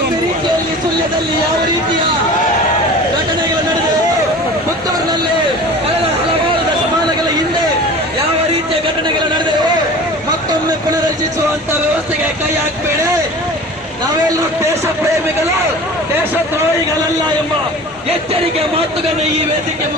ಒಂದು ರೀತಿಯಲ್ಲಿ ಸುಳ್ಯದಲ್ಲಿ ಯಾವ ರೀತಿಯ ಘಟನೆಗಳು ನಡೆದಿವೆ, ಪುತ್ತೂರಿನಲ್ಲಿ ಕಳೆದ ಹಲವಾರು ದಶಮಾನಗಳ ಹಿಂದೆ ಯಾವ ರೀತಿಯ ಘಟನೆಗಳು ನಡೆದಿವೆ, ಮತ್ತೊಮ್ಮೆ ಪುನರುಜ್ಜಿಸುವಂತ ವ್ಯವಸ್ಥೆಗೆ ಕೈ ಹಾಕಬೇಡಿ. ನಾವೆಲ್ಲರೂ ದೇಶ ಪ್ರೇಮಿಗಳು, ದೇಶದ್ರೋಹಿಗಳಲ್ಲ ಎಂಬ ಎಚ್ಚರಿಕೆ ಮಾತುಗಳನ್ನು ಈ ವೇದಿಕೆ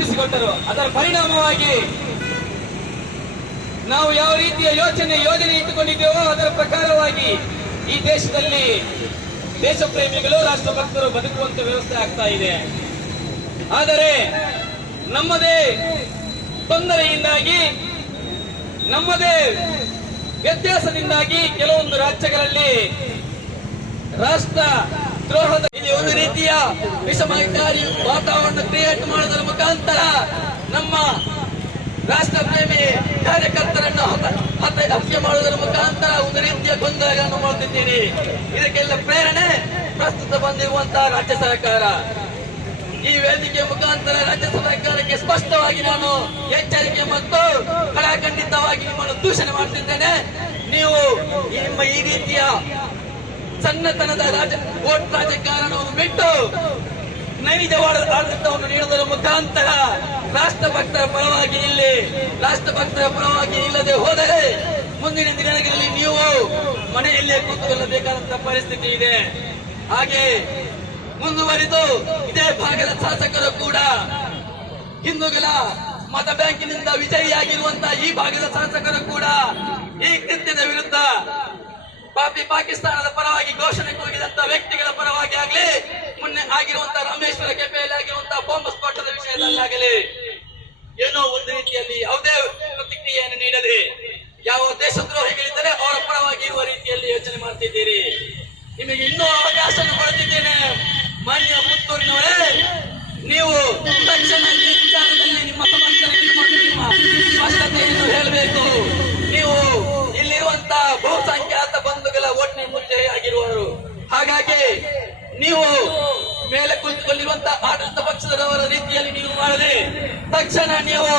ಕಲ್ಪಿಸಿಕೊಟ್ಟರು. ಅದರ ಪರಿಣಾಮವಾಗಿ ನಾವು ಯಾವ ರೀತಿಯ ಯೋಜನೆ ಇಟ್ಟುಕೊಂಡಿದ್ದೇವೋ ಅದರ ಪ್ರಕಾರವಾಗಿ ಈ ದೇಶದಲ್ಲಿ ದೇಶ ಪ್ರೇಮಿಗಳು, ರಾಷ್ಟ್ರಭಕ್ತರು ಬದುಕುವಂತ ವ್ಯವಸ್ಥೆ ಆಗ್ತಾ ಇದೆ. ಆದರೆ ನಮ್ಮದೇ ತೊಂದರೆಯಿಂದಾಗಿ, ನಮ್ಮದೇ ವ್ಯತ್ಯಾಸದಿಂದಾಗಿ ಕೆಲವೊಂದು ರಾಜ್ಯಗಳಲ್ಲಿ ರಾಷ್ಟ್ರ ದ್ರೋಹದ ಇಲ್ಲಿ ಒಂದು ರೀತಿಯ ವಿಷಮಕಾರಿ ವಾತಾವರಣ ಕ್ರಿಯೇಟ್ ಮಾಡೋದರ ಮುಖಾಂತರ ನಮ್ಮ ರಾಷ್ಟ್ರ ಪ್ರೇಮಿ ಕಾರ್ಯಕರ್ತರನ್ನು ಹತ್ಯೆ ಮಾಡುವುದರ ಮುಖಾಂತರ ಒಂದು ರೀತಿಯ ಗೊಂದಲಗಳನ್ನು ಮಾಡುತ್ತಿದ್ದೀರಿ. ಇದಕ್ಕೆಲ್ಲ ಪ್ರೇರಣೆ ಪ್ರಸ್ತುತ ಬಂದಿರುವಂತಹ ರಾಜ್ಯ ಸರ್ಕಾರ. ಈ ವೇದಿಕೆ ಮುಖಾಂತರ ರಾಜ್ಯ ಸರ್ಕಾರಕ್ಕೆ ಸ್ಪಷ್ಟವಾಗಿ ನಾನು ಎಚ್ಚರಿಕೆ ಮತ್ತು ಕಳಖಂಡಿತವಾಗಿ ನಿಮ್ಮನ್ನು ದೂಷಣೆ ಮಾಡುತ್ತಿದ್ದೇನೆ. ನೀವು ನಿಮ್ಮ ಈ ರೀತಿಯ ಸಣ್ಣತನದ ವೋಟ್ ರಾಜಕಾರಣವನ್ನು ಬಿಟ್ಟು ನೈಜವಾದ ಆಡಳಿತವನ್ನು ನೀಡುವುದರ ಮುಖಾಂತರ ರಾಷ್ಟ್ರಭಕ್ತರ ಪರವಾಗಿ ಇಲ್ಲದೆ ಹೋದರೆ ಮುಂದಿನ ದಿನಗಳಲ್ಲಿ ನೀವು ಮನೆಯಲ್ಲೇ ಕೂತುಕೊಳ್ಳಬೇಕಾದಂತಹ ಪರಿಸ್ಥಿತಿ ಇದೆ. ಹಾಗೆ ಮುಂದುವರಿದು ಇದೇ ಭಾಗದ ಶಾಸಕರು ಕೂಡ ಹಿಂದೂಗಳ ಮತ ಬ್ಯಾಂಕಿನಿಂದ ವಿಜಯಿಯಾಗಿರುವಂತಹ ಈ ಭಾಗದ ಶಾಸಕರು ಕೂಡ ಈ ಕೃತ್ಯದ ವಿರುದ್ಧ ಪಾಕಿಸ್ತಾನದ ಪರವಾಗಿ ಘೋಷಣೆ ಕೂಗಿದಂತಹ ವ್ಯಕ್ತಿಗಳ ಪರವಾಗಿ ಆಗಲಿ, ಮೊನ್ನೆ ಆಗಿರುವಂತಹ ರಾಮೇಶ್ವರ ಕೆಫೆಯಲ್ಲಿ ಆಗಿರುವಂತಹ ಬಾಂಬ್ ಸ್ಫೋಟದ ವಿಷಯದಲ್ಲಾಗಲಿ ಏನೋ ಒಂದು ರೀತಿಯಲ್ಲಿ ಯಾವುದೇ ಪ್ರತಿಕ್ರಿಯೆಯನ್ನು ನೀಡದೆ ಯಾವ ದೇಶದ್ರೋಹಿಗಳಿದ್ದರೆ ಅವರ ಪರವಾಗಿ ಇರುವ ರೀತಿಯಲ್ಲಿ ಯೋಚನೆ ಮಾಡ್ತಿದ್ದೀರಿ. ನಿಮಗೆ ಇನ್ನೂ ಅವಕಾಶವನ್ನು ಕೊಡುತ್ತಿದ್ದೇನೆ. ಮಾನ್ಯ ಪುತ್ತೂರಿನವರೇ, ನೀವು ತಕ್ಷಣ ಈ ವಿಚಾರದಲ್ಲಿ ನಿಮ್ಮ ಸಮರ್ಥನೆಯನ್ನು ಮತ್ತು ನಿಮ್ಮ ಸ್ಪಷ್ಟತೆಯನ್ನು ಹೇಳಬೇಕು. ನೀವು ಇಲ್ಲಿರುವಂತಹ ಬಹುಸಂಖ್ಯಾತ ಬಂಧುಗಳ ಒಟ್ಟಿನ ಮುಚ್ಚೆಯಾಗಿರುವರು. ಹಾಗಾಗಿ ನೀವು ಮೇಲೆ ಕುಳಿತುಕೊಂಡಿರುವಂತಹ ಆಡಳಿತ ಪಕ್ಷದವರ ರೀತಿಯಲ್ಲಿ ನೀವು ಮಾಡದೆ ತಕ್ಷಣ ನೀವು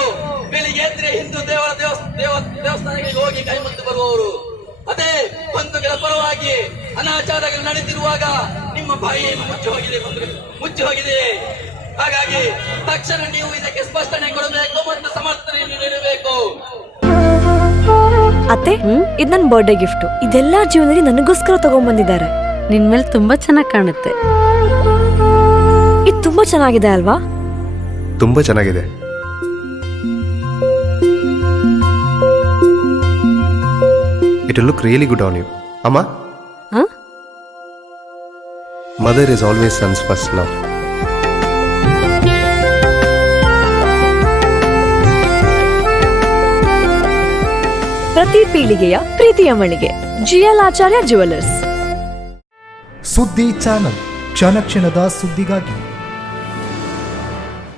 ಬೆಳಿಗ್ಗೆ ಎದ್ರೆ ಹಿಂದೂ ದೇವಸ್ಥಾನಗಳಿಗೆ ಹೋಗಿ ಕೈ ಮುಗಿದು ಬರುವವರು. ಅದೇ ಬಂಧುಗಳ ಪರವಾಗಿ ಅನಾಚಾರಗಳು ನಡೆದಿರುವಾಗ ನಿಮ್ಮ ಬಾಯಿಯನ್ನು ಮುಚ್ಚಿ ಹೋಗಿದೆ. ಹಾಗಾಗಿ ತಕ್ಷಣ ನೀವು ಇದಕ್ಕೆ ಸ್ಪಷ್ಟನೆ ಕೊಡಬೇಕು ಮತ್ತು ಸಮರ್ಥನೆಯನ್ನು ನೀಡಬೇಕು. ಅತ್ತೆ, ಇದು ನನ್ನ ಬರ್ಡೇ ಗಿಫ್ಟ್. ಇದೆಲ್ಲ ಜೀವನದಲ್ಲಿ ನನಗೋಸ್ಕರ ತಗೊಂಡ್ಬಂದಿದ್ದಾರೆ. ನಿನ್ ಮೇಲೆ ತುಂಬಾ ಚೆನ್ನಾಗಿ ಕಾಣುತ್ತೆ. ಇದು ತುಂಬಾ ಚೆನ್ನಾಗಿದೆ ಅಲ್ವಾ? ತುಂಬಾ ಚೆನ್ನಾಗಿದೆ. It will look really good on you. Amma? Huh? Mother is always son's first love. ಪ್ರತಿ ಪೀಳಿಗೆಯ ಪ್ರೀತಿಯ ಮಳಿಗೆ ಜಿಎಲ್ ಆಚಾರ್ಯ ಜುವೆಲ್ಲರ್ಸ್. ಸುದ್ದಿ ಚಾನಲ್, ಕ್ಷಣ ಕ್ಷಣದ ಸುದ್ದಿಗಾಗಿ.